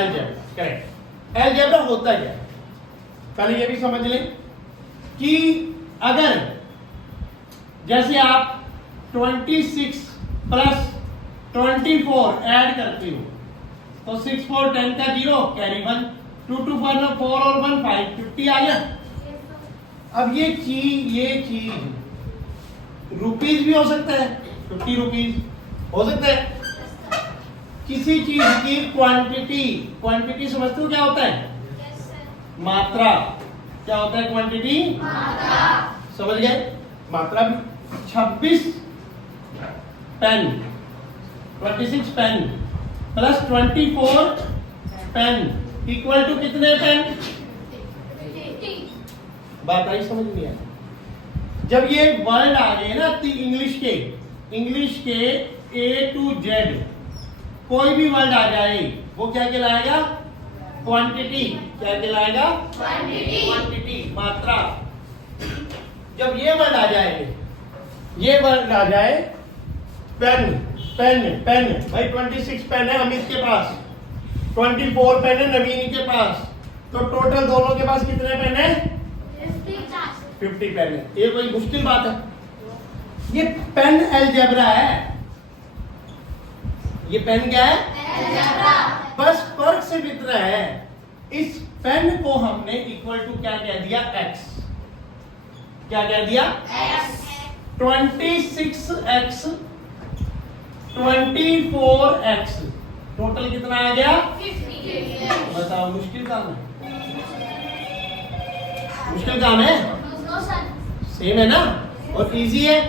Algebra, correct. Algebra होता क्या है, पहले ये भी समझ लें कि अगर जैसे आप 26 प्लस 24 ऐड करते हो तो 6 4 10 का 0 कैरी 1, 2 2 4 और 1 5 50 आ गया। अब ये चीज रुपीज भी हो सकता है, 50 रुपीज हो सकता है। किसी चीज की क्वांटिटी समझते हो क्या होता है? मात्रा। क्या होता है क्वांटिटी? मात्रा। समझ गए? मात्रा भी 26 pen, 26 pen plus 24 pen equal to कितने पेन? बात आई समझ नहीं आई? जब ये वर्ड आ गए ना इंग्लिश के A to Z, कोई भी वर्ड आ जाए वो क्या कहलाएगा? क्वांटिटी। क्या कहलाएगा? क्वांटिटी, मात्रा। जब ये वर्ड आ जाए पेन भाई 26 पेन है अमित के पास, 24 पेन है नवीन के पास, तो टोटल दोनों के पास कितने पेन है? 50 पेन है। ये कोई मुश्किल बात है? ये पेन अलजेब्रा है। ये पेन क्या है? अलजेब्रा। बस फर्क सिर्फ इतना है, इस पेन को हमने इक्वल टू क्या कह दिया? x। क्या कह दिया? x। 26x 24x टोटल कितना आ गया? 50। बताओ मुश्किल काम है? मुश्किल काम है? सेम है ना, और इजी है।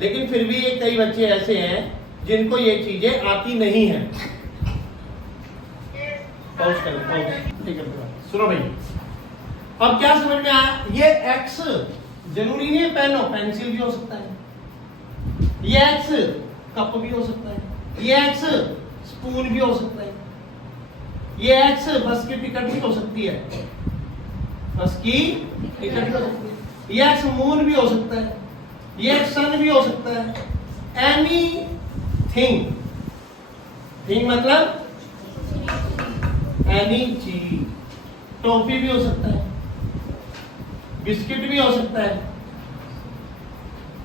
लेकिन फिर भी कई बच्चे ऐसे हैं जिनको ये चीजें आती नहीं है। सुनो भाई, अब क्या समझ में आया? ये x जरूरी नहीं है पेन हो, पेंसिल भी हो सकता है। ये x कप भी हो सकता है। ये x स्पून भी हो सकता है। ये x बस की टिकट भी हो सकती है। बस की टिकट भी हो सकती है। ये x मून भी हो सकता है। ये x सन भी हो सकता है। एनी थिंग मतलब एनी चीज। टॉफी भी हो सकता है, बिस्किट भी हो सकता है।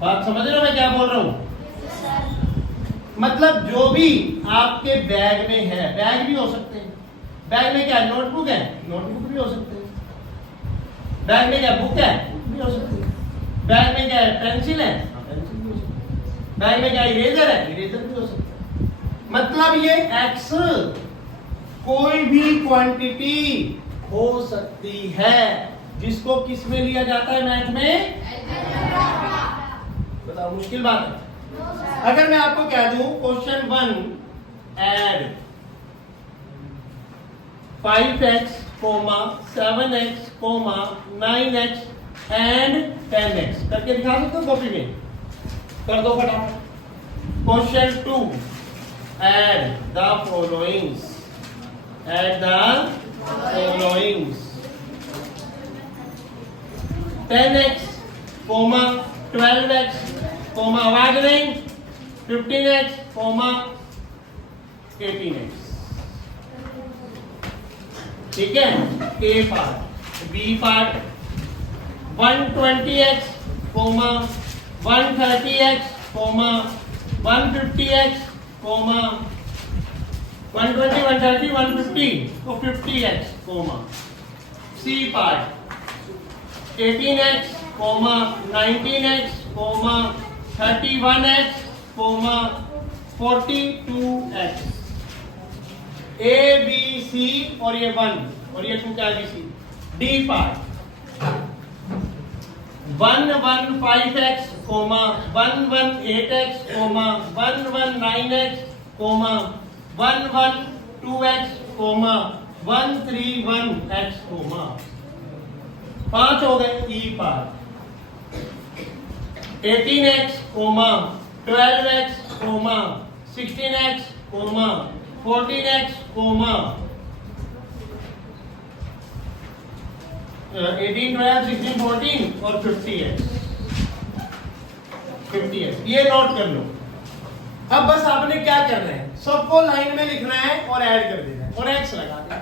बात समझ रहे हो मैं क्या बोल रहा हूं? मतलब जो भी आपके बैग में है, बैग भी हो सकते हैं। बैग में क्या? नोटबुक है, नोटबुक भी हो सकते हैं। बैग में क्या? बुक है, बुक भी हो सकती है। बैग में क्या है? पेंसिल है, पेंसिल भी हो सकती है। बैग में क्या? इरेजर है, इरेजर भी हो सकता है। मतलब ये x कोई भी क्वांटिटी हो सकती है, जिसको किस में लिया जाता है? मैथ में। बताओ मुश्किल बात है? अगर मैं आपको कह दूं question 1 add 5x, 7x, 9x and 10x करके दिखा सकते हो कॉपी में? कर दो फटाफट। Question 2 add the followings, add the followings 10x, 12x, आवाज नहीं, 15x, 18x। ठीक है? A part. B part 120x, 130x, 150x, 120, 130, 150 तो 50x, C part 18x, 19x, 31x, 42x। A B C और ये 1 और ये 2 क्या है? C। D part 115x, 118x, 119x, 112x, 131x, 5 हो गए। E part 18x, 12x, 16x, 14x, 18, 12, 16, 14 और 50x। ये नोट कर लो। अब बस आपने क्या करना है? सबको लाइन में लिखना है और ऐड कर देना है और एक्स लगा देना।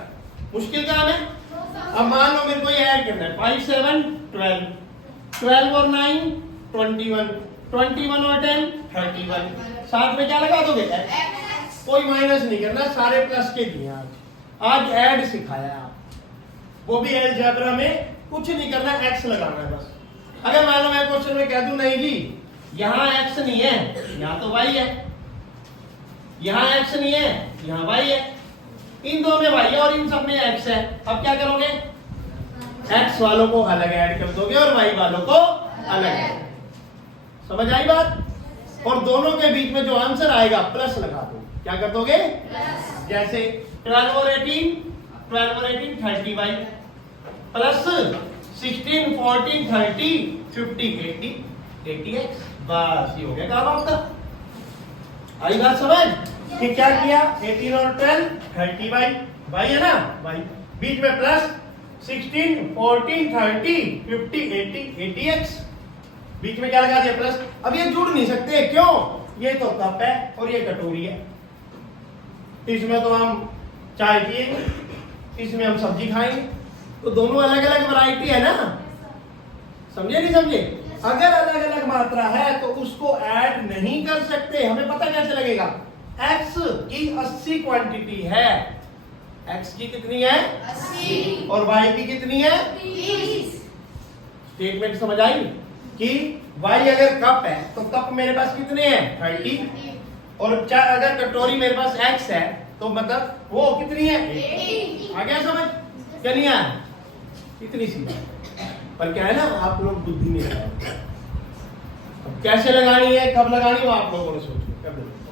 मुश्किल काम है। अब मान लो मेरे को ये ऐड करना है 5 7 12, 12 और 9 21, 21 और 10 31, साथ में क्या लगा दोगे? कोई माइनस नहीं करना, सारे प्लस के दिए आज ऐड सिखाया आप, वो भी अलजेब्रा में कुछ नहीं करना, एक्स लगाना है बस। अगर मान लो मैं क्वेश्चन में कह दूं नहीं जी यहाँ एक्स नहीं है, यहाँ तो वाई है, यहाँ एक्स नहीं है, यहाँ वाई है, इन दो में वाई है और इन सब में एक्स है, अब क्या करोगे? एक्स वालों को अलग ऐड कर दोगे और वाई वालों को अलग। समझ आई बात? और दोनों के बीच में जो आंसर आएगा प्लस लगा दो। क्या कर दोगे? जैसे 12 और 18 30y प्लस 16 14 30 50 80x। बस ये हो गया काम आपका। आई बात समझ कि क्या किया? 18 और 12 30y, y है ना, y बीच में प्लस 16 14 30 50 80 80x, बीच में क्या लगा दिया? प्लस। अब ये जुड़ नहीं सकते, क्यों? ये तो कप है और ये कटोरी है, इसमें तो हम चाय पिएंगे, इसमें हम सब्जी खाएंगे, तो दोनों अलग अलग वैरायटी है ना। समझे नहीं समझे? अगर अलग अलग मात्रा है तो उसको ऐड नहीं कर सकते। हमें पता कैसे लगेगा? x की 80 क्वांटिटी है, x की कितनी है? 80, और y की कितनी है? 30। स्टेटमेंट समझ आई कि y अगर कप है तो कप मेरे पास कितने हैं? 30, और अगर कटोरी मेरे पास x है तो मतलब वो कितनी है? 80। आ गया समझ? क्या नहीं आया? इतनी सी पर क्या है ना, आप लोग बुद्धि नहीं लगाते। अब कैसे लगानी है, कब लगानी है, वो आप लोगों ने सोचो।